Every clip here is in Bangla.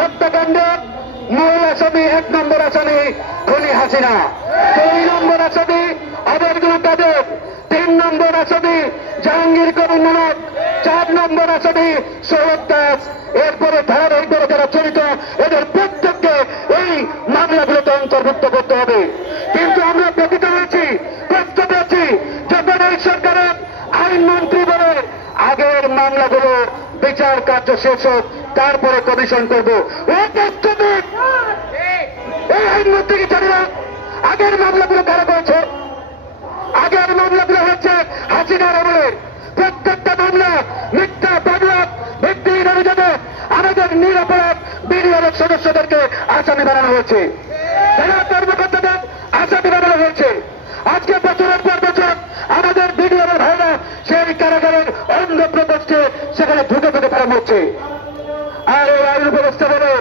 হত্যাকাণ্ডের মূল আসামি 1 নম্বর আসামি খুনি হাসিনা, 2 নম্বর আসামি অবৈধ কাদের, 3 নম্বর আসামি জাহাঙ্গীর কবির নানক, 4 নম্বর আসামি সৈয়দ দাস। এরপরে ধারাবাহিকভাবে যারা জড়িত এদের প্রত্যেককে এই মামলাগুলোতে অন্তর্ভুক্ত করতে হবে। কিন্তু আমরা ব্যতীত হয়েছি, কষ্ট পেয়েছি যখন এই সরকারের আইনমন্ত্রী বলে আগের মামলাগুলো বিচার কার্য শেষ হোক তারপরে কমিশন করবো। এই আইনমন্ত্রী কি জানি না আগের মামলাগুলো কারা করেছে? আগের মামলাগুলো হচ্ছে হাসিনার আমলে। প্রত্যেকটা মামলা মিথ্যা বানোয়াট ভিত্তিহীন অভিযোগে আমাদের নিরাপরাধ বিডিআরের সদস্যদেরকে আসামি বানানো হয়েছে, যারা কর্মকর্তাদের আসামি বানানো হয়েছে। আজকে বছরের পর বছর আমাদের বিডিআরের ভাইরা সেই কারাগারের অন্ধ প্রকোষ্ঠে সেখানে ঢুকে ঢুকে তারা মরছে। আর এই আইন ব্যবস্থা বলে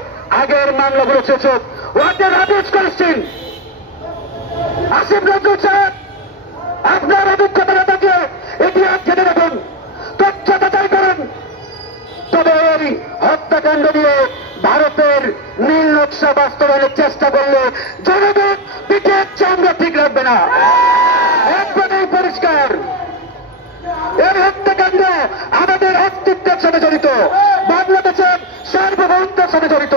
আগের মামলাগুলো শেষ হোক। ওয়ার্ডের আদেশ করেছেন আসিফ নজরুল সাহেব, আপনার অভিজ্ঞতা থাকলে ইতিহাস জেনে রাখুন, তথ্য যাচাই করুন। তবে এই হত্যাকাণ্ড নিয়ে ভারতের নীল নকশা বাস্তবায়নের চেষ্টা করলে জনগণ পিঠের চামড়া ঠিক রাখবে না। একবারেই পরিষ্কার, এই হত্যাকাণ্ড আমাদের অস্তিত্বের সাথে জড়িত, বাংলাদেশের সার্বভৌমত্বের সাথে জড়িত।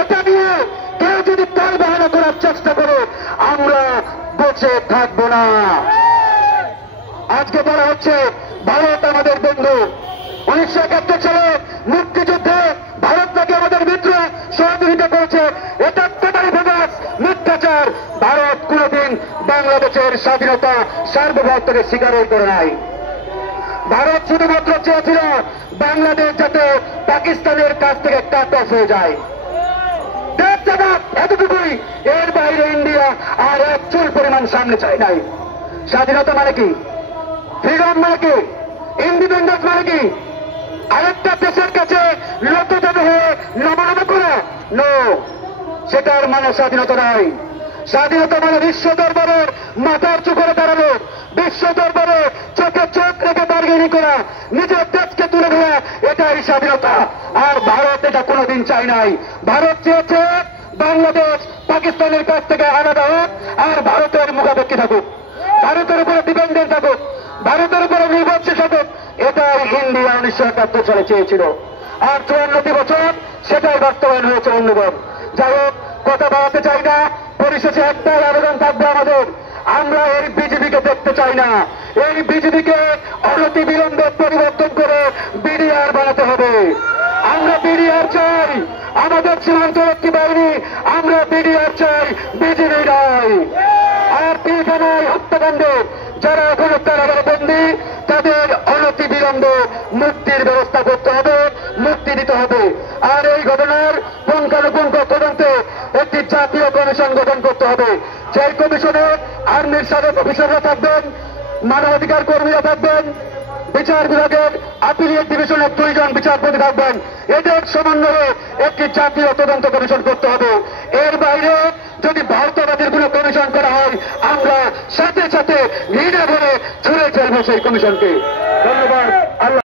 এটা নিয়ে কেউ যদি তাল বাহানা করার চেষ্টা করে আমরা বসে থাকবো না। আজকে বলা হচ্ছে ভারত আমাদের বন্ধু। 1971 সালে মুক্তিযুদ্ধে ভারত নাকি আমাদের মিত্র, সহযোগিতা করেছে। এটা টোটালি ভেগাস, মিথ্যাচার। ভারত কোনদিন বাংলাদেশের স্বাধীনতা সার্বভৌমত্বকে স্বীকারই করে নাই। ভারত শুধুমাত্র চেয়েছিল বাংলাদেশ যাতে পাকিস্তানের কাছ থেকে কাট অফ হয়ে যায়। এতটুকুই, এর বাইরে ইন্ডিয়া আর 1 চুল পরিমাণ সামনে চায় নাই। স্বাধীনতা মানে কি? ফ্রিডম মানে কি? ইন্ডিপেন্ডেন্স মানে কি? আরেকটা দেশের কাছে লতজাত হয়ে নমনম করা? নো, সেটার মানে স্বাধীনতা নয়। স্বাধীনতা মানে বিশ্ব দরবারে মাথার চু করে দাঁড়ানো, বিশ্ব দরবারে চোখে চোখ রেখে বার্গেনিং করা, নিজের দেশকে তুলে ধরা, এটাই স্বাধীনতা। আর ভারত এটা কোনোদিন চায় নাই। ভারত চেয়েছে বাংলাদেশ পাকিস্তানের কাছ থেকে আলাদা হোক আর ভারতের মুখাপেক্ষী থাকুক, ভারতের উপরে ডিপেন্ডেন্ট থাকুক, ভারতের উপরে নির্ভরশীল থাকুক। এটাই ইন্ডিয়া 1971 সালে চেয়েছিল। আর 54 বছর সেটাই বাস্তবায়ন হয়েছে বন্ধুগণ। যাই হোক, কথা বাড়াতে চাই না। পরিশেষে একটাই আবেদন থাকবে আমাদের, আমরা এই বিজেপিকে দেখতে চাই না। এই বিজেপিকে অনতি বিলম্বে পরিবর্তন করে বিডিআর বানাতে হবে। আমরা বিডিআর চাই, আমাদের সীমান্তরক্ষী বাহিনী। আমরা বিডিআর চাই, বিজেপি নয়। আর পিলখানায় হত্যাকাণ্ডে যারা এখনো কারাগারে বন্দী তাদের অনতি বিলম্বে মুক্তির ব্যবস্থা করতে হবে, মুক্তি দিতে হবে। আর এই ঘটনার পুঙ্খানুপুঙ্খ তদন্তে একটি জাতীয় কমিশন গঠন করতে হবে। সেই কমিশনে আর্মির সাবেক অফিসাররা থাকবেন, মানবাধিকার কর্মীরা থাকবেন, বিচার বিভাগের আপিলিয়েট ডিভিশনের 2 জন বিচারপতি থাকবেন। এদের সমন্বয়ে একটি জাতীয় তদন্ত কমিশন করতে হবে। এর বাইরে যদি ভারতবাদীর কোন কমিশন করা হয় আমরা সাথে সাথে ঘৃণা ভরে ছুঁড়ে ফেলবো সেই কমিশনকে। ধন্যবাদ। আল্লাহ।